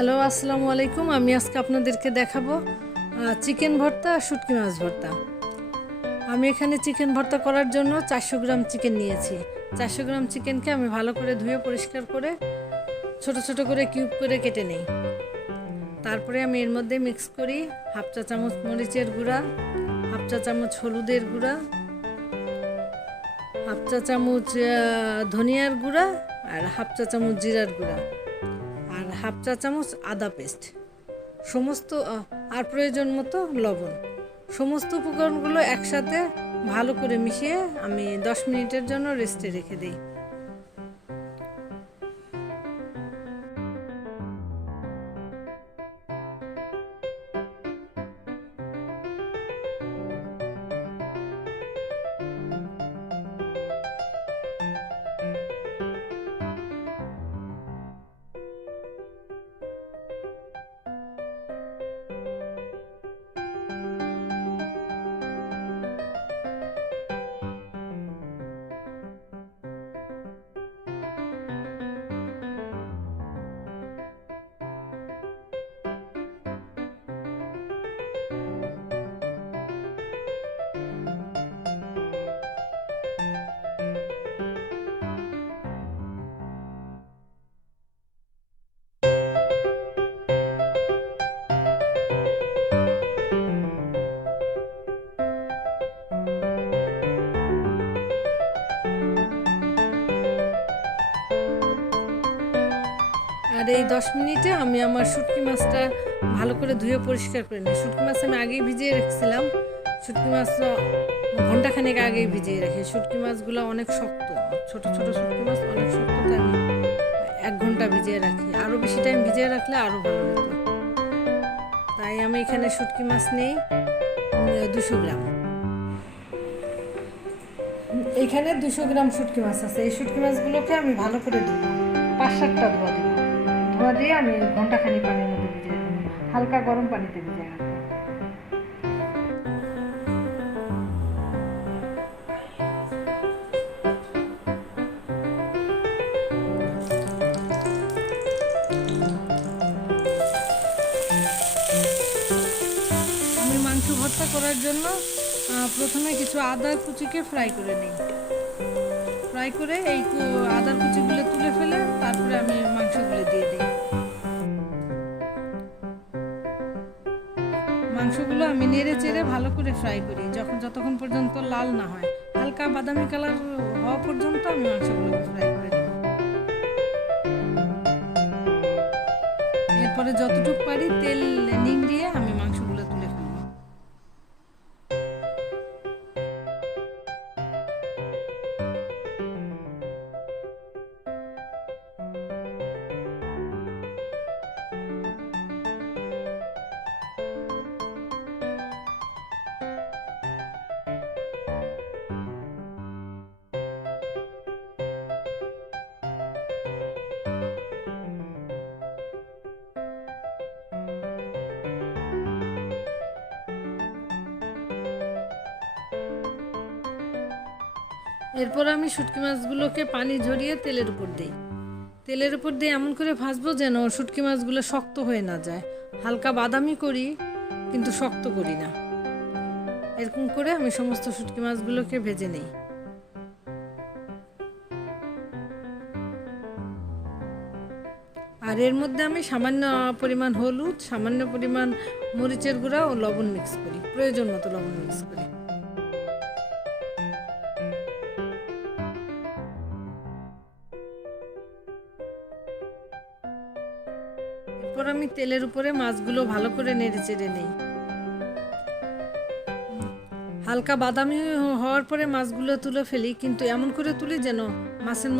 Hello, আসসালামু আলাইকুম। আমি আজকে আপনাদেরকে দেখাবো চিকেন ভর্তা আর শুটকি মাছ ভর্তা। আমি এখানে চিকেন ভর্তা করার জন্য 400 গ্রাম চিকেন নিয়েছি। 400 গ্রাম চিকেনকে আমি ভালো করে ধুয়ে পরিষ্কার করে ছোট ছোট করে কিউব করে কেটে নিই। তারপরে আমি এর মধ্যে মিক্স করি হাফ চা চামচ মরিচের গুঁড়া, হাফ চা চামচ হলুদের গুঁড়া, হাফ চা চামচ ধনিয়ার গুঁড়া আর হাফ চা চামচ জিরার গুঁড়া আর হাফ চা চামচ আদা পেস্ট, সমস্ত আর প্রয়োজন মতো লবণ। সমস্ত উপকরণগুলো একসাথে ভালো করে মিশিয়ে আমি 10 মিনিটের জন্য রেস্টে রেখে দিই। আর এই 10 মিনিটে আমি আমার শুটকি মাছটা ভালো করে ধুয়ে পরিষ্কার করে নিই। শুটকি মাছ আমি আগেই ভিজিয়ে রেখেছিলাম। শুটকি মাছ ঘন্টাখানেক আগেই ভিজিয়ে রাখি। শুটকি মাছগুলো অনেক শক্ত, ছোট ছোট শুটকি মাছ অনেক শক্ত, তাই আমি 1 ঘন্টা ভিজিয়ে রাখি। আরও বেশি টাইম ভিজিয়ে রাখলে আরও ভালো হতো। তাই আমি এখানে শুটকি মাছ নিই 200 গ্রাম। এইখানে 200 গ্রাম শুটকি মাছ আছে। এই শুটকি মাছগুলোকে আমি ভালো করে ধুব, 5-7টা ধোয়া দিব। ধোয়া দিয়ে আমি ঘন্টাখানি পানির মধ্যে ভিজিয়ে রাখবো, হালকা গরম পানিতে ভিজিয়ে রাখবো। আমি মাংস ভর্তা করার জন্য প্রথমে কিছু আদা কুচিকে ফ্রাই করে নিই। ফ্রাই করে এই আদার কুচিগুলো তুলে ফেলে তারপরে আমি মাংসগুলো দিয়ে দিই। মাংসগুলো আমি নেড়ে চেড়ে ভালো করে ফ্রাই করি, যতক্ষণ পর্যন্ত লাল না হয়। হালকা বাদামি কালার হওয়া পর্যন্ত আমি মাংসগুলোকে ফ্রাই করে নিই। এরপরে যতটুকু পারি তেল নিংড়িয়ে আমি মাংসগুলো তুলে ফেলবো। এরপর আমি শুটকি মাছগুলোকে পানি ঝরিয়ে তেলের উপর দিই। তেলের উপর দিয়ে এমন করে ভাজবো যেন শুটকি মাছগুলো শক্ত হয়ে না যায়। হালকা বাদামি করি কিন্তু শক্ত করি না। এরকম করে আমি সমস্ত শুটকি মাছগুলোকে ভেজে নিই। আর এর মধ্যে আমি সামান্য পরিমাণ হলুদ, সামান্য পরিমাণ মরিচের গুঁড়া ও লবণ মিক্স করি, প্রয়োজন মতো লবণ মিক্স করি। এরপর আমি তেলের উপরে মাছগুলো ভালো করে নেড়ে চেড়ে নিই। হালকা বাদামি হওয়ার পরে মাছগুলো তুলে ফেলি, কিন্তু এমন করে তুলি যেন মাছের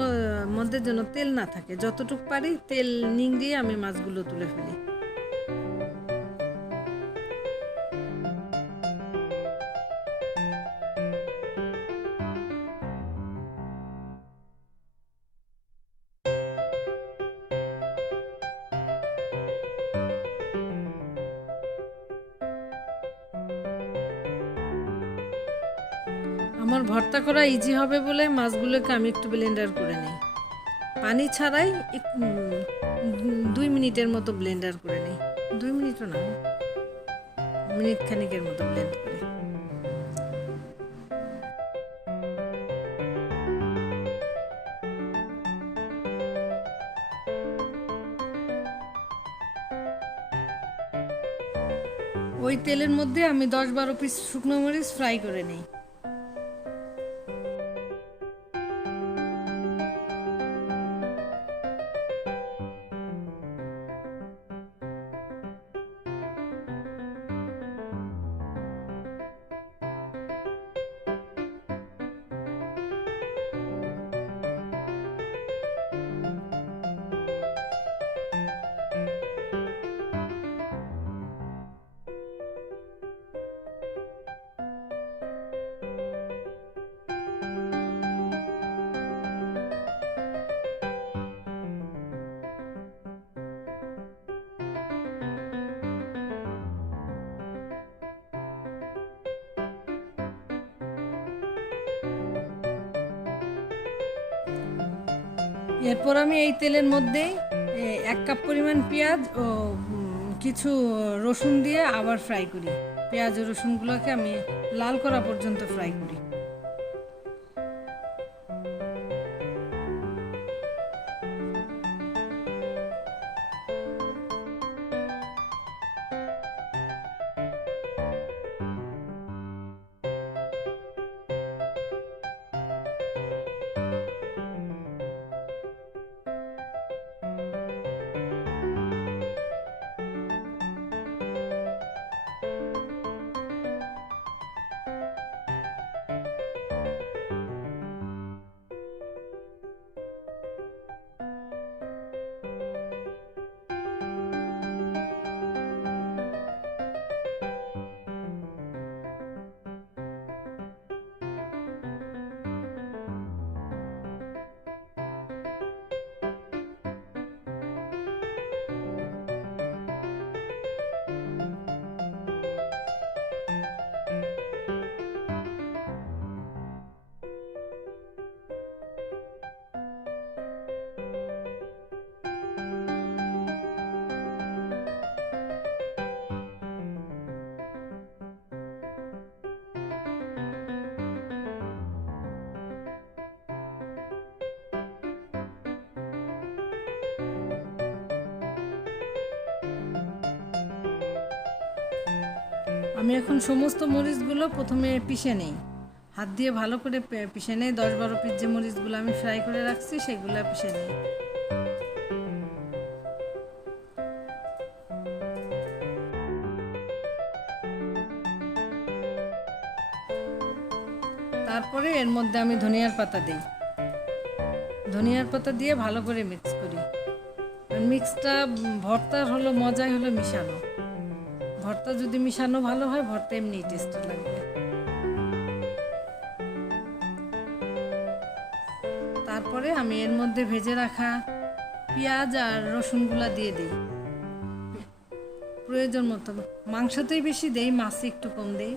মধ্যে যেন তেল না থাকে। যতটুকু পারি তেল নিংড়িয়ে আমি মাছগুলো তুলে ফেলি। আমার ভর্তা করা ইজি হবে বলে মাছগুলোকে আমি একটু ব্লেন্ডার করে নিই। পানি ছাড়াই 2 মিনিটের মতো ব্লেন্ডার করে নিই। 2 মিনিটও না, মিনিট খানিকের মতো ব্লেন্ড করে। ওই তেলের মধ্যে আমি 10-12 পিস শুকনো মরিচ ফ্রাই করে নিই। এরপর আমি এই তেলের মধ্যে 1 কাপ পরিমাণ পেঁয়াজ ও কিছু রসুন দিয়ে আবার ফ্রাই করি। পেঁয়াজ ও রসুনগুলোকে আমি লাল করা পর্যন্ত ফ্রাই করি। আমি এখন সমস্ত মরিচগুলো প্রথমে পিষে নেই, হাত দিয়ে ভালো করে পিষে নেই। 10-12 পিস যে মরিচগুলো আমি ফ্রাই করে রাখছি সেগুলো পিষে নেই। তারপরে এর মধ্যে আমি ধনিয়ার পাতা দিই। ধনিয়ার পাতা দিয়ে ভালো করে মিক্স করি। মিক্সটা ভর্তার হলো মজাই হলো মিশানো। ভর্তা যদি মিশানো ভালো হয়, ভর্তা এমনি টেস্ট লাগবে। তারপরে আমি এর মধ্যে ভেজে রাখা পেঁয়াজ আর রসুনগুলা দিয়ে দিই প্রয়োজন মতো। মাংসতেই বেশি দেই, মাছে একটু কম দেই।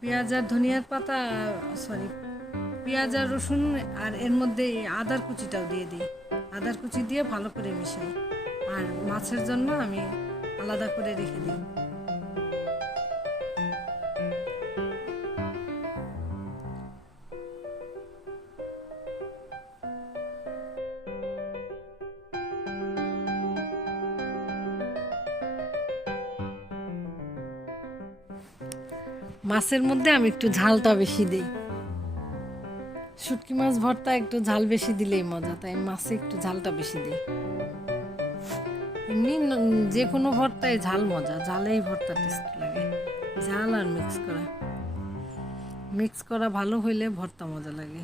পেঁয়াজ আর ধনিয়ার পাতা, পেঁয়াজ আর রসুন আর এর মধ্যে আদার কুচিটাও দিয়ে দিই। আদার কুচি দিয়ে ভালো করে মিশাই। আর মাছের জন্য আমি আলাদা করে রেখে দিই। মাছের মধ্যে আমি একটু ঝালটা বেশি দিই। শুটকি মাছ ভর্তা একটু ঝাল বেশি দিলেই মজা, তাই মাছে একটু ঝালটা বেশি দিই। এমনি যে কোনো ভর্তায় ঝাল মজা, ঝালেই ভর্তা টেস্ট লাগে। ঝাল আর মিক্স করা ভালো হইলে ভর্তা মজা লাগে।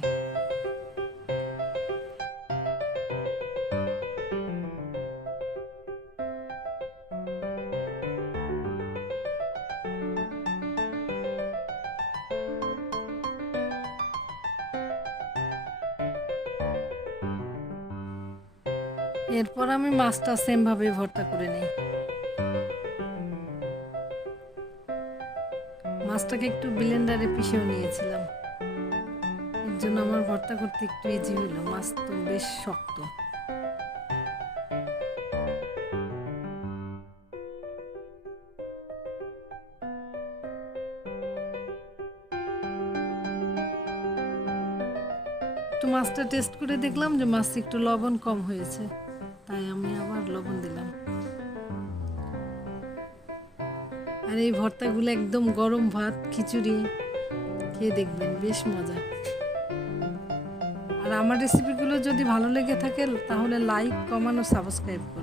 এরপর আমি মাছটা সেমভাবে ভর্তা করে নিই। মাছটাকে একটু ব্লেন্ডারে পিষেও নিয়েছিলাম, এর জন্য আমার ভর্তা করতে একটু ইজি হলো। মাছ তো বেশ শক্ত। একটু মাছটা টেস্ট করে দেখলাম যে মাছটা একটু লবণ কম হয়েছে, তাই আমি আবার লবণ দিলাম। আর এই ভর্তাগুলো একদম গরম ভাত, খিচুড়ি খেয়ে দেখবেন, বেশ মজা। আর আমার রেসিপিগুলো যদি ভালো লেগে থাকে তাহলে লাইক, কমেন্ট ও সাবস্ক্রাইব করুন।